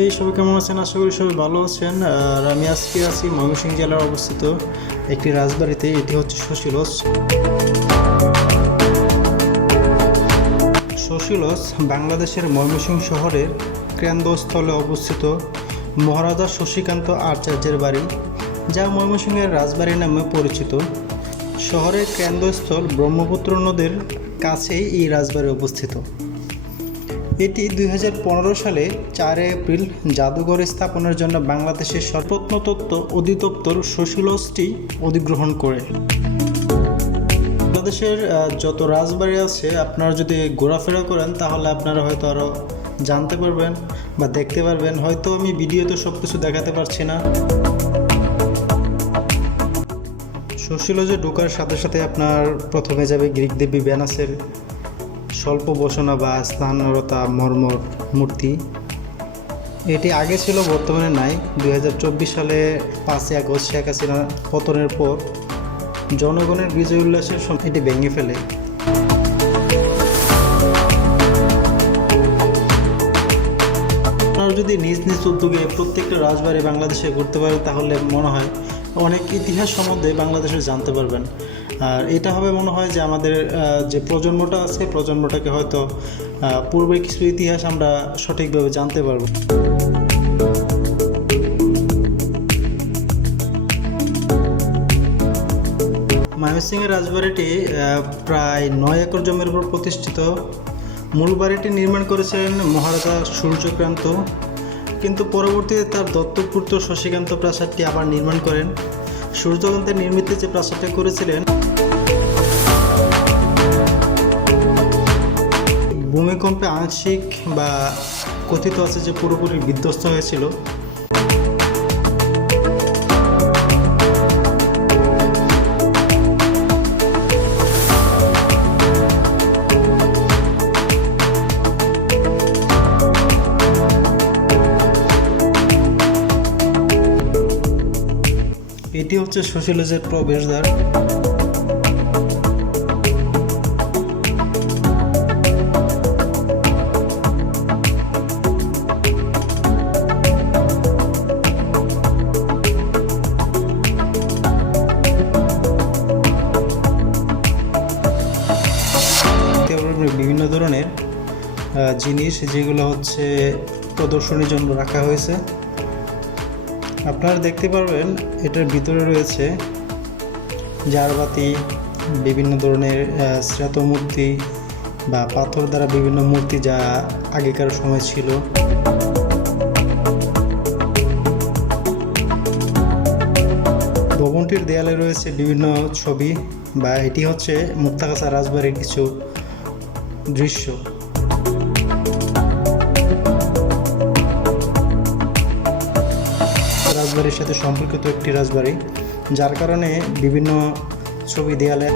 এই সবাই কেমন আছেন? আশা করি সবাই ভালো আছেন। আর আমি আজকে আছি ময়মনসিংহ জেলার অবস্থিত একটি রাজবাড়িতে। এটি হচ্ছে শশীলজ। শশীলজ বাংলাদেশের ময়মনসিংহ শহরের কেন্দ্রস্থলে অবস্থিত মহারাজা শশীকান্ত আচার্যের বাড়ি, যা ময়মনসিংহের রাজবাড়ি নামে পরিচিত। শহরের কেন্দ্রস্থল ব্রহ্মপুত্র নদীর কাছেই এই রাজবাড়ি অবস্থিত। এটি 2015 সালে 4 এপ্রিল জাদুঘর স্থাপনের জন্য বাংলাদেশের প্রত্নতত্ত্ব অধিদপ্তর শশীলজটি অধিগ্রহণ করে। বাংলাদেশের যত রাজবাড়ি আছে আপনারা যদি ঘোরাফেরা করেন তাহলে আপনারা হয়তো আরও জানতে পারবেন বা দেখতে পারবেন। হয়তো আমি ভিডিওতে সব কিছু দেখাতে পারছি না। শশীলজে ঢোকার সাথে সাথে আপনার প্রথমে যাবে গ্রিক দেবী ভেনাসের স্বল্প বসনা বা স্নানরতা মর্মর মূর্তি। এটি আগে ছিল, বর্তমানে নাই। 2024 সালে 5 আগস্ট শেখ হাসিনা পতনের পর জনগণের বিজয় উল্লাসের সময় এটি ভেঙে ফেলে। আপনারা যদি নিজ নিজ উদ্যোগে প্রত্যেকটা রাজবাড়ি বাংলাদেশে ঘুরতে পারেন তাহলে মনে হয় অনেক ইতিহাস সম্বন্ধে বাংলাদেশে জানতে পারবেন। আর এটা হবে মনে হয় যে আমাদের যে প্রজন্মটা আছে, প্রজন্মটাকে হয়তো পূর্বের কিছু ইতিহাস আমরা সঠিকভাবে জানতে পারব। ময়মনসিংহের রাজবাড়িটি প্রায় 9 একর জমির উপর প্রতিষ্ঠিত। মূল বাড়িটি নির্মাণ করেছিলেন মহারাজা সূর্যকান্ত, কিন্তু পরবর্তীতে তার দত্তক পুত্র শশীকান্ত প্রাসাদটি আবার নির্মাণ করেন। সূর্যকান্তের নির্মিত যে প্রাসাদটা করেছিলেন, ভূমিকম্পে আংশিক বা কথিত আছে যে পুরোপুরি বিধ্বস্ত হয়েছিল। এটি হচ্ছে শশীলজের প্রবেশদ্বার। বিভিন্ন ধরনের জিনিস যেগুলো হচ্ছে প্রদর্শনীর জন্য রাখা হয়েছে। আপনারা দেখতে পারবেন এটার ভিতরে রয়েছে জারবাতি, বিভিন্ন ধরনের শ্বেত মূর্তি বা পাথর দ্বারা বিভিন্ন মূর্তি যা আগেকার সময় ছিল। ভবনটির দেয়ালে রয়েছে বিভিন্ন ছবি, বা এটি হচ্ছে মুক্তাগাছা রাজবাড়ির কিছু দৃশ্য। রাজবাড়ির সাথে সম্পর্কিত একটি রাজবাড়ি, যার কারণে বিভিন্ন ছবি দেয়ালে।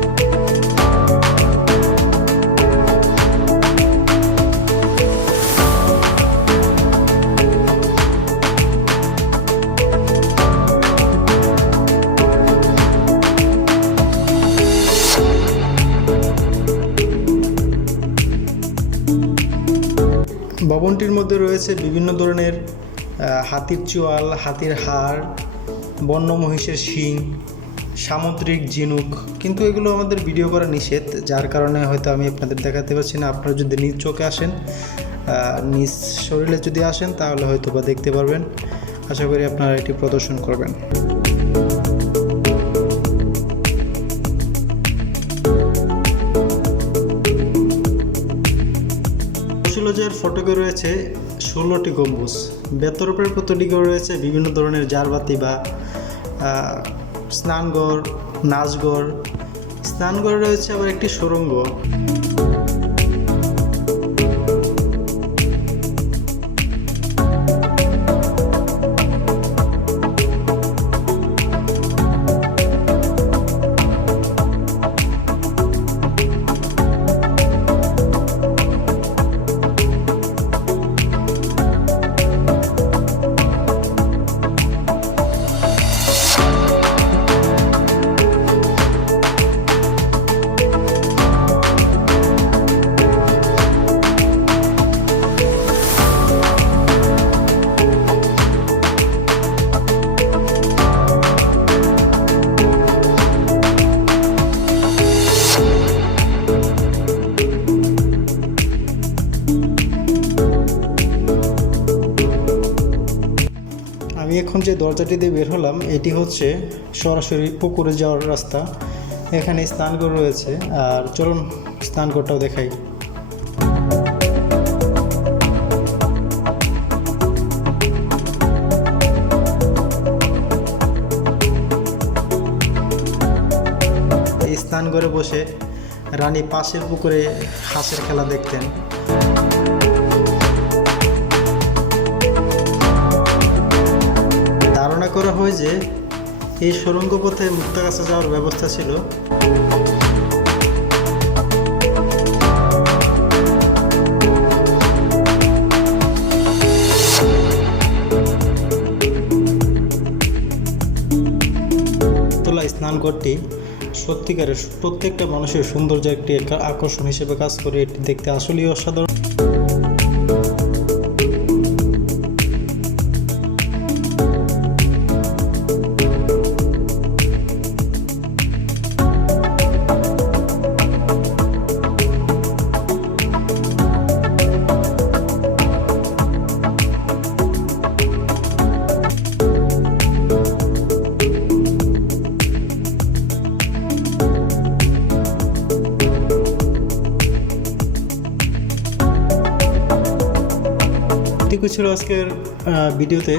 ভবনটির মধ্যে রয়েছে বিভিন্ন ধরনের হাতির চোয়াল, হাতির হাড়, বন্য মহিষের শিং, সামুদ্রিক ঝিনুক, কিন্তু এগুলো আমাদের ভিডিও করা নিষেধ, যার কারণে হয়তো আমি আপনাদের দেখাতে পারছি না। আপনারা যদি নিজ চোখে আসেন, নিজ শরীরে যদি আসেন তাহলে হয়তো বা দেখতে পারবেন। আশা করি আপনারা এটি প্রদর্শন করবেন। শশীলজের ফটকে রয়েছে 16টি গম্বুজ। বেতরপের প্রতিটিতে রয়েছে বিভিন্ন ধরনের জারবাতি বা স্নানঘর, নাচঘর। স্নানঘরে রয়েছে আবার একটি সুড়ঙ্গ। আমি এখন যে দরজাটি দিয়ে বের হলাম এটি হচ্ছে সরাসরি পুকুরে যাওয়ার রাস্তা। এখানে স্নানঘর রয়েছে, আর চলুন স্নানঘরটাও দেখাই। এই স্নানঘরে বসে রানী পাশের পুকুরে হাঁসের খেলা দেখতেন। ধারণা করা হয় যে এই সুড়ঙ্গ পথে মুক্তাগাছা যাওয়ার ব্যবস্থা ছিল। তোলা স্নানঘরটি সত্যিকারের প্রত্যেকটা মানুষের সৌন্দর্য একটি আকর্ষণ হিসেবে কাজ করে। এটি দেখতে আসলেই অসাধারণ। এটুকু ছিল আজকের ভিডিওতে।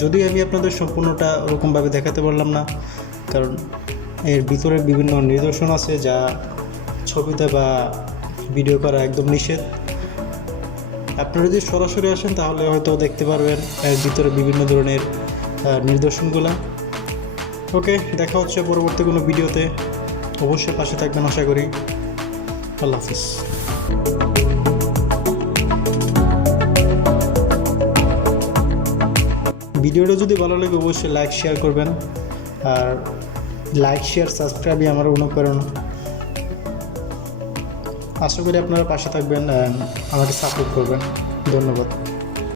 যদিও আমি আপনাদের সম্পূর্ণটা ওরকমভাবে দেখাতে পারলাম না, কারণ এর ভিতরে বিভিন্ন নিদর্শন আছে যা ছবিতে বা ভিডিও করা একদম নিষেধ। আপনারা যদি সরাসরি আসেন তাহলে হয়তো দেখতে পারবেন এর ভিতরে বিভিন্ন ধরনের নিদর্শনগুলো। ওকে, দেখা হচ্ছে পরবর্তী কোনো ভিডিওতে। অবশ্যই পাশে থাকবেন আশা করি। আল্লাহ হাফিজ। ভিডিওটা যদি ভালো লাগে অবশ্যই লাইক শেয়ার করবেন, আর লাইক শেয়ার সাবস্ক্রাইবই আমার অনুপ্রেরণা। আশা করি আপনারা পাশে থাকবেন, আমাকে সাপোর্ট করবেন। ধন্যবাদ।